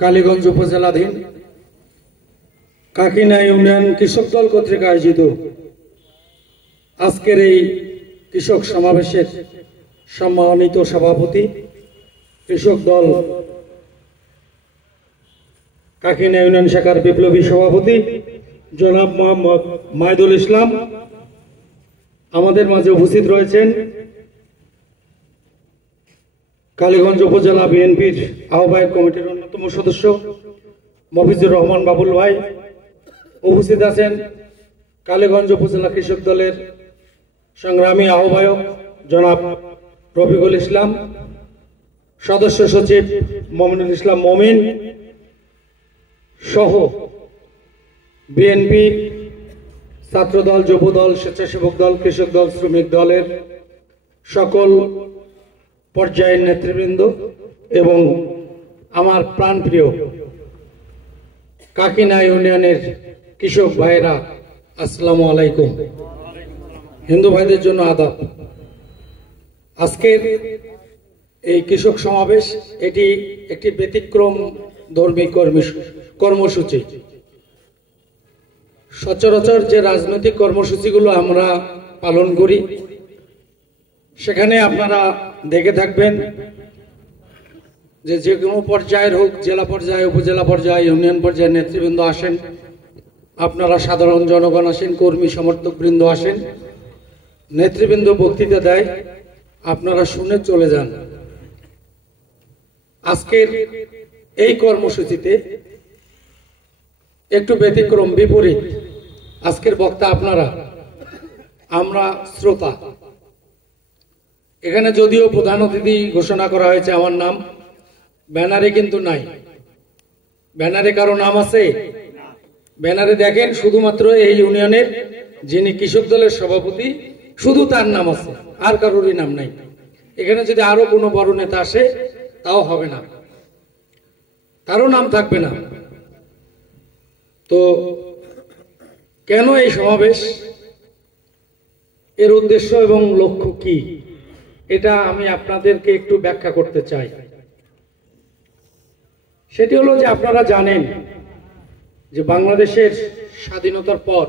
Kaliganj উপজেলাধীন Kakina union কৃষক দল কর্তৃক আয়োজিত আজকের এই কৃষক সমাবেশের সম্মানিত সভাপতি কৃষক দল কাকিনা ইউনিয়ন শাখার বিপ্লবী সভাপতি জনাব মোহাম্মদ মাইদুল ইসলাম, আমাদের মাঝে উপস্থিত রয়েছেন কালীগঞ্জ উপজেলা বিএনপির আহ্বায়ক কমিটির অন্যতম সদস্য মফিজুর রহমান বাবুল ভাই, উপস্থিত আছেন কালীগঞ্জ উপজেলা কৃষক দলের সংগ্রামী আহ্বায়ক জনাব রফিকুল ইসলাম, সদস্য সচিব মমিনুল ইসলাম মমিন সহ বিএনপি, ছাত্রদল, যুবদল, স্বেচ্ছাসেবক দল, কৃষক দল, শ্রমিক দলের সকল পর্যায়ের নেতৃবৃন্দ এবং আমার প্রাণপ্রিয় কাকিনা ইউনিয়নের কৃষক ভাইরা, আসসালামু আলাইকুম। হিন্দু ভাইদের জন্য আদাব। আজকের এই কৃষক সমাবেশ এটি একটি ব্যতিক্রম ধর্মী কর্মসূচি। সচরাচর যে রাজনৈতিক কর্মসূচিগুলো আমরা পালন করি সেখানে আপনারা দেখে থাকবেন যে কোনো পর্যায়ের হোক, জেলা পর্যায়ে, উপজেলা পর্যায়ে, ইউনিয়ন পর্যায়ে নেতৃবৃন্দ আসেন, আপনারা সাধারণ জনগণ আসেন, কর্মী সমর্থক বৃন্দ আসেন, নেতৃবৃন্দ বক্তৃতা দেয়, আপনারা শুনে চলে যান। আজকের এই কর্মসূচিতে একটু ব্যতিক্রম, বিপরীত। আজকের বক্তা আপনারা, আমরা শ্রোতা। এখানে যদিও প্রধান অতিথি ঘোষণা করা হয়েছে আমার নাম, ব্যানারে কিন্তু নাই। ব্যানারে কারো নাম আছে? ব্যানারে দেখেন শুধুমাত্র এই ইউনিয়নের যিনি কৃষক দলের সভাপতি, শুধু তার নাম আছে, আর কারোরই নাম নাই। এখানে যদি আরো কোনো বড় নেতা আসে তাও হবে না, কারো নাম থাকবে না। তো কেন এই সমাবেশ, এর উদ্দেশ্য এবং লক্ষ্য কি, এটা আমি আপনাদেরকে একটু ব্যাখ্যা করতে চাই। সেটি হলো যে আপনারা জানেন যে বাংলাদেশের স্বাধীনতার পর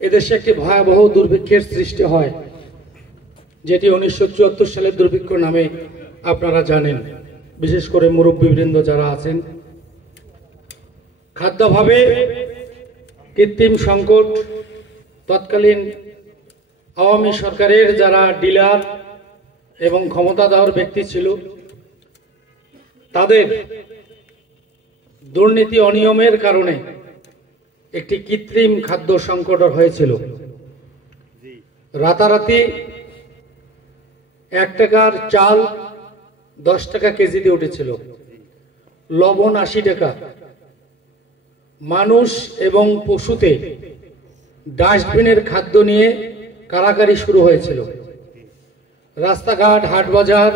এদেশে একটি ভয়াবহ দুর্ভিক্ষের সৃষ্টি হয়, যেটি 1974 সালের দুর্ভিক্ষ নামে আপনারা জানেন। বিশেষ করে মুরব্বীবৃন্দ যারা আছেন, খাদ্যাভাবে কৃত্রিম সংকট, তৎকালীন আওয়ামী সরকারের যারা ডিলার এবং ক্ষমতাধর ব্যক্তি ছিল তাদের দুর্নীতি অনিয়মের কারণে একটি কৃত্রিম খাদ্য সংকট হয়েছিল। রাতারাতি 1 টাকার চাল 10 টাকা কেজিতে উঠেছিল, লবণ 80 টাকা। মানুষ এবং পশুতে ডাস্টবিনের খাদ্য নিয়ে কারাকারি শুরু হয়েছিল। রাস্তাঘাট, হাট বাজার,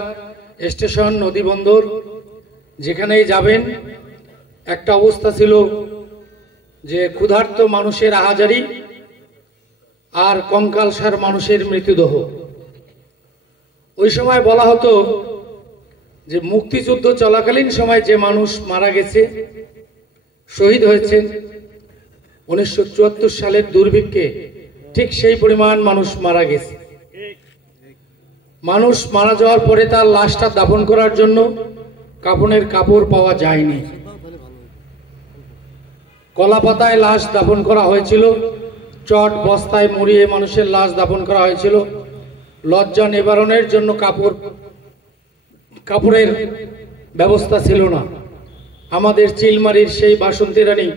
স্টেশন, নদী বন্দর, যেখানেই যাবেন একটা অবস্থা ছিল যে ক্ষুধার্ত মানুষের আহাজারি আর কঙ্কালসার মানুষের মৃতদেহ। ওই সময় বলা হতো যে মুক্তিযুদ্ধ চলাকালীন সময় যে মানুষ মারা গেছে, শহীদ হয়েছেন 1974 সালের দুর্ভিক্ষে, ঠিক সেই পরিমাণ মানুষ মারা গেছে। মানুষ মারা যাওয়ার পরে তার লাশটা দাফন করার জন্য কাফনের কাপড় পাওয়া যায়নি। কলা পাতায় লাশ দাফন করা হয়েছিল, চট বস্তায় মুড়িয়ে মানুষের লাশ দাফন করা হয়েছিল। লজ্জা নিবারণের জন্য কাপড়ের ব্যবস্থা ছিল না। আমাদের চিলমারির সেই বাসন্তী রানী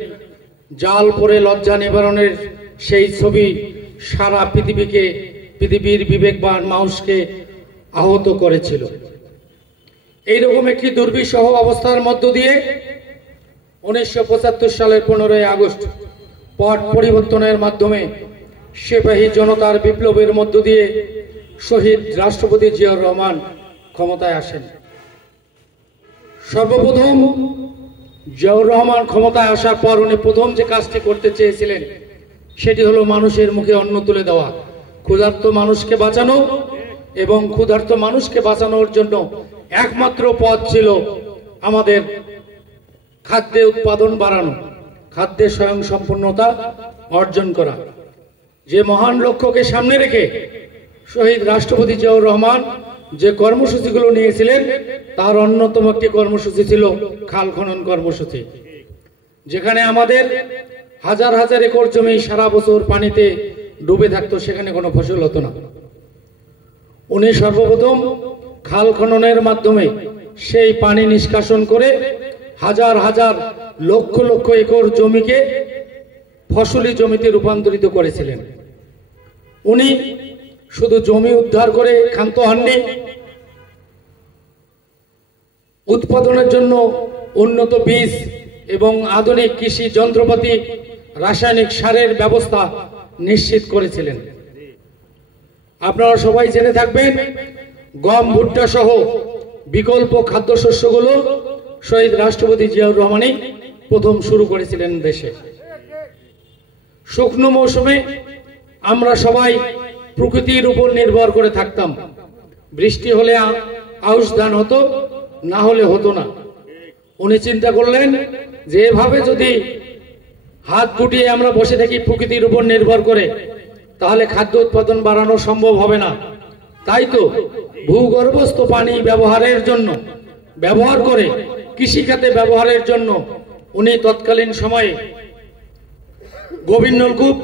জাল পরে লজ্জা নিবারণের সেই ছবি সারা পৃথিবীর বিবেকবান মানুষকে আহত করেছিল। এইরকম একটি দুর্বিষহ অবস্থার মধ্য দিয়ে 1975 সালের 15ই আগস্ট পট পরিবর্তনের মাধ্যমে সিপাহী জনতার বিপ্লবের মধ্য দিয়ে শহীদ রাষ্ট্রপতি জিয়াউর রহমান ক্ষমতায় আসেন। সর্বপ্রথম জিয়াউর রহমান ক্ষমতায় আসার পর উনি প্রথম যে কাজটি করতে চেয়েছিলেন সেটি হলো মানুষের মুখে অন্ন তুলে দেওয়া, ক্ষুধার্ত মানুষকে বাঁচানো এবং ক্ষুধার্ত মানুষকে বাঁচানোর জন্য একমাত্র পথ ছিল আমাদের খাদ্য উৎপাদন বাড়ানো, খাদ্যে স্বয়ংসম্পূর্ণতা অর্জন করা। যে মহান লক্ষ্যকে সামনে রেখে শহীদ রাষ্ট্রপতি জিয়াউর রহমান যে কর্মসূচিগুলো নিয়েছিলেন তার অন্যতম একটি কর্মসূচি ছিল খাল খনন কর্মসূচি, যেখানে আমাদের হাজার হাজার একর জমি সারা বছর পানিতে ডুবে থাকতো, সেখানে কোনো ফসল হতো না। উনি সর্বপ্রথম খাল খননের মাধ্যমে সেই পানি নিষ্কাশন করে হাজার হাজার লক্ষ লক্ষ একর জমিকে ফসলি জমিতে রূপান্তরিত করেছিলেন। উনি শুধু জমি উদ্ধার করে ক্ষান্ত হননি, উৎপাদনের জন্য উন্নত বীজ এবং আধুনিক কৃষি যন্ত্রপাতি, রাসায়নিক সারের ব্যবস্থা নিশ্চিত করেছিলেন। আপনারা সবাই জেনে থাকবেন, গম, ভুট্টা সহ বিকল্প খাদ্যশস্যগুলো শহীদ রাষ্ট্রপতি জিয়াউর রহমানই প্রথম শুরু করেছিলেন দেশে। শুকনো মৌসুমে আমরা সবাই প্রকৃতির উপর নির্ভর করে থাকতাম। বৃষ্টি হলে আউশ ধান হতো, না হলে হতো না। উনি চিন্তা করলেন যে এভাবে যদি হাত গুটিয়ে আমরা বসে থাকি প্রকৃতির উপর নির্ভর করে, তাহলে খাদ্য উৎপাদন বাড়ানো সম্ভব হবে না। তাই তো ভূগর্ভস্থ পানি ব্যবহার করে কৃষিখাতে ব্যবহারের জন্য উনি তৎকালীন সময়ে গভীর নলকূপ,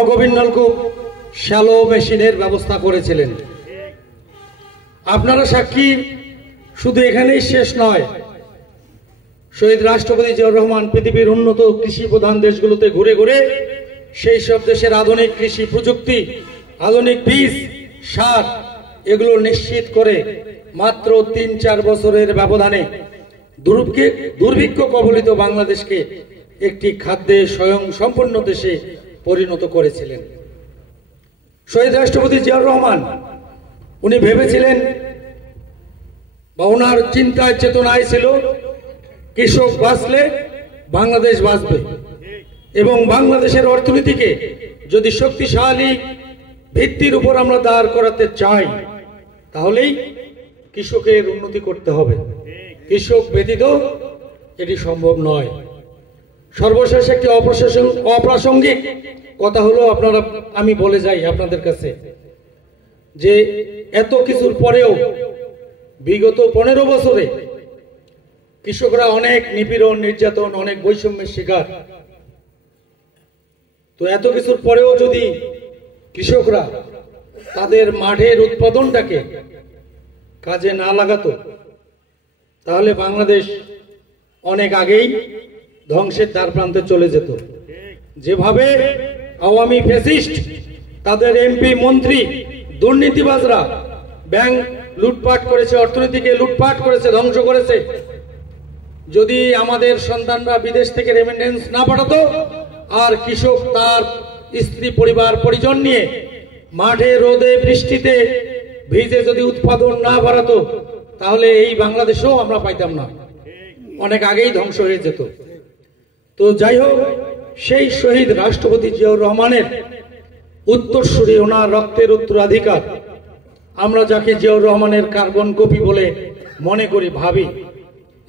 অগভীর নলকূপ, শ্যালো মেশিনের ব্যবস্থা করেছিলেন। আপনারা সাক্ষী, শুধু এখানেই শেষ নয়, শহীদ রাষ্ট্রপতি জিয়াউর রহমান পৃথিবীর উন্নত কৃষি প্রধান দেশগুলোতে ঘুরে ঘুরে সেই সব দেশের আধুনিক কৃষি প্রযুক্তি, আধুনিক বীজ, সার এগুলো নিশ্চিত করে মাত্র ৩-৪ বছরের ব্যবধানে দুর্ভিক্ষ কবলিত বাংলাদেশকে একটি খাদ্যে স্বয়ংসম্পূর্ণ দেশে পরিণত করেছিলেন। শহীদ রাষ্ট্রপতি জিয়াউর রহমান উনি ভেবেছিলেন বা ওনার চিন্তায় চেতনায় ছিল, কৃষক বাঁচলে বাংলাদেশ বাঁচবে এবং বাংলাদেশের অর্থনীতিকে যদি শক্তিশালী ভিত্তির উপর আমরা দাঁড় করাতে চাই, তাহলেই কৃষকের উন্নতি করতে হবে। কৃষক ব্যতীত এটি সম্ভব নয়। সর্বশেষ একটি অপ্রাসঙ্গিক কথা হলো, আমি বলে যাই আপনাদের কাছে যে এত কিছুর পরেও বিগত 15 বছরে কৃষকরা অনেক নিপীড়ন, নির্যাতন, অনেক বৈষম্যের শিকার। তো এত কিছুর পরেও যদি কৃষকরা তাদের মাঠের উৎপাদনটাকে কাজে না লাগাতো, তাহলে বাংলাদেশ অনেক আগেই ধ্বংসের দ্বার প্রান্তে চলে যেত। যেভাবে আওয়ামী ফ্যাসিস্ট, তাদের এমপি, মন্ত্রী, দুর্নীতিবাজরা ব্যাংক লুটপাট করেছে, অর্থনীতিকে লুটপাট করেছে, ধ্বংস করেছে, যদি আমাদের সন্তানরা বিদেশ থেকে রেমিটেন্স না পাঠাতো আর কৃষক তার স্ত্রী, পরিবার, পরিজন নিয়ে মাঠে রোদে বৃষ্টিতে ভিজে যদি উৎপাদন না বাড়াতো, তাহলে এই বাংলাদেশেও আমরা পাইতাম না, অনেক আগেই ধ্বংস হয়ে যেত। তো যাই হোক, সেই শহীদ রাষ্ট্রপতি জিয়াউর রহমানের উত্তরসূরি, ওনার রক্তের উত্তরাধিকার, আমরা যাকে জিয়াউর রহমানের কার্বন কপি বলে মনে করি, ভাবি,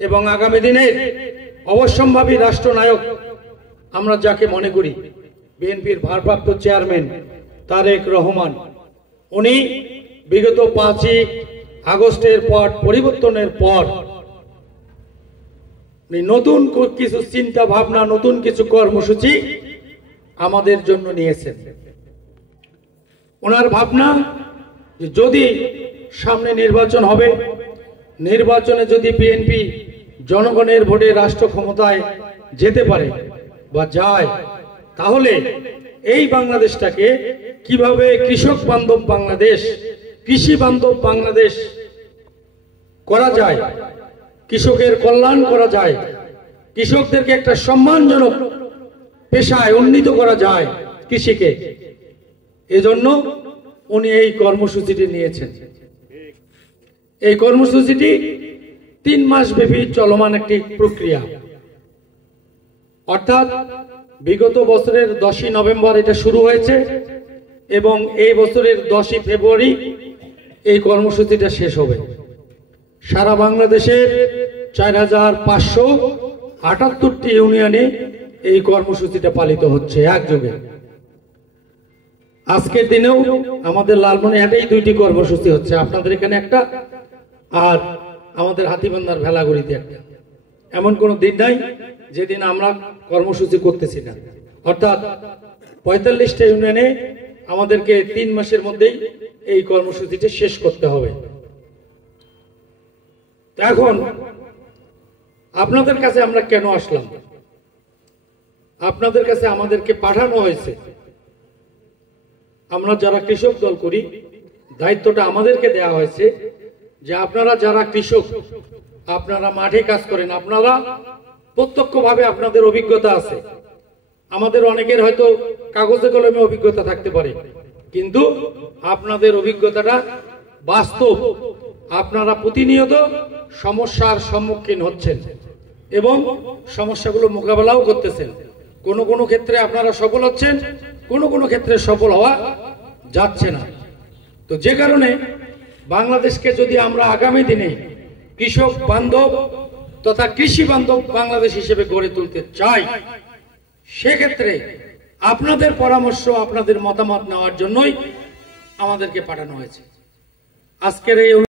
এবং আগামী দিনের অবশ্যম্ভাবী রাষ্ট্রনায়ক আমরা যাকে মনে করি, বিএনপির ভারপ্রাপ্ত চেয়ারম্যান তারেক রহমান, উনি বিগত 5ই আগস্টের পর, পরিবর্তনের পর নতুন কিছু চিন্তা ভাবনা, নতুন কিছু কর্মসূচি আমাদের জন্য নিয়েছেন। ওনার ভাবনা, যদি সামনে নির্বাচন হবে, নির্বাচনে যদি বিএনপি জনগণের ভোটে রাষ্ট্র ক্ষমতায় যেতে পারে বা যায়, তাহলে এই বাংলাদেশটাকে কিভাবে কৃষক বান্ধব বাংলাদেশ, কৃষি বান্ধব বাংলাদেশ করা যায়, কৃষকের কল্যাণ করা যায়, কৃষকদেরকে একটা সম্মানজনক পেশায় উন্নীত করা যায় কৃষিকে, এজন্য উনি এই কর্মসূচিটি নিয়েছেন। এই কর্মসূচিটি 3 মাস ব্যাপী চলমান একটি প্রক্রিয়া, অর্থাৎ বিগত বছরের 10ই নভেম্বর এটা শুরু হয়েছে এবং এই বছরের 10ই ফেব্রুয়ারি এই কর্মসূচিটা শেষ হবে। সারা বাংলাদেশের 4578টি ইউনিয়নে এই কর্মসূচিটা পালিত হচ্ছে একযোগে। আজকের দিনেও আমাদের লালমনিরহাটেই 2টি কর্মসূচি হচ্ছে, আপনাদের এখানে একটা আর আমাদের হাতীবান্ধার ভেলাগুড়িতে একটা। এমন কোনো দিন নাই যেদিন আমরা কর্মসূচি করতেছি না। অর্থাৎ 45টা ইউনিয়নে আমাদেরকে 3 মাসের মধ্যেই এই কর্মসূচিটা শেষ করতে হবে। এখন আপনাদের কাছে আমরা কেন আসলাম? আপনাদের কাছে আমাদেরকে পাঠানো হয়েছে, আমরা যারা কৃষক দল করি দায়িত্বটা আমাদেরকে দেয়া হয়েছে যে আপনারা যারা কৃষক, আপনারা মাঠে কাজ করেন, আপনারা প্রত্যক্ষভাবে আপনাদের অভিজ্ঞতা আছে। আমাদের অনেকের হয়তো কাগজে কলমে অভিজ্ঞতা থাকতে পারে, কিন্তু আপনাদের অভিজ্ঞতাটা বাস্তব। আপনারা প্রতিনিয়ত সমস্যার সম্মুখীন হচ্ছেন এবং সমস্যাগুলো মোকাবেলাও করতেছেন। কোনো কোনো ক্ষেত্রে আপনারা সফল হচ্ছেন, কোনো কোনো ক্ষেত্রে সফল হওয়া যাচ্ছে না। তো যে কারণে বাংলাদেশকে যদি আমরা আগামী দিনে কৃষক বান্ধব তথা কৃষি বান্ধব বাংলাদেশ হিসেবে গড়ে তুলতে চাই, সেক্ষেত্রে আপনাদের পরামর্শ, আপনাদের মতামত নেওয়ার জন্যই আমাদেরকে পাঠানো হয়েছে। আজকের এই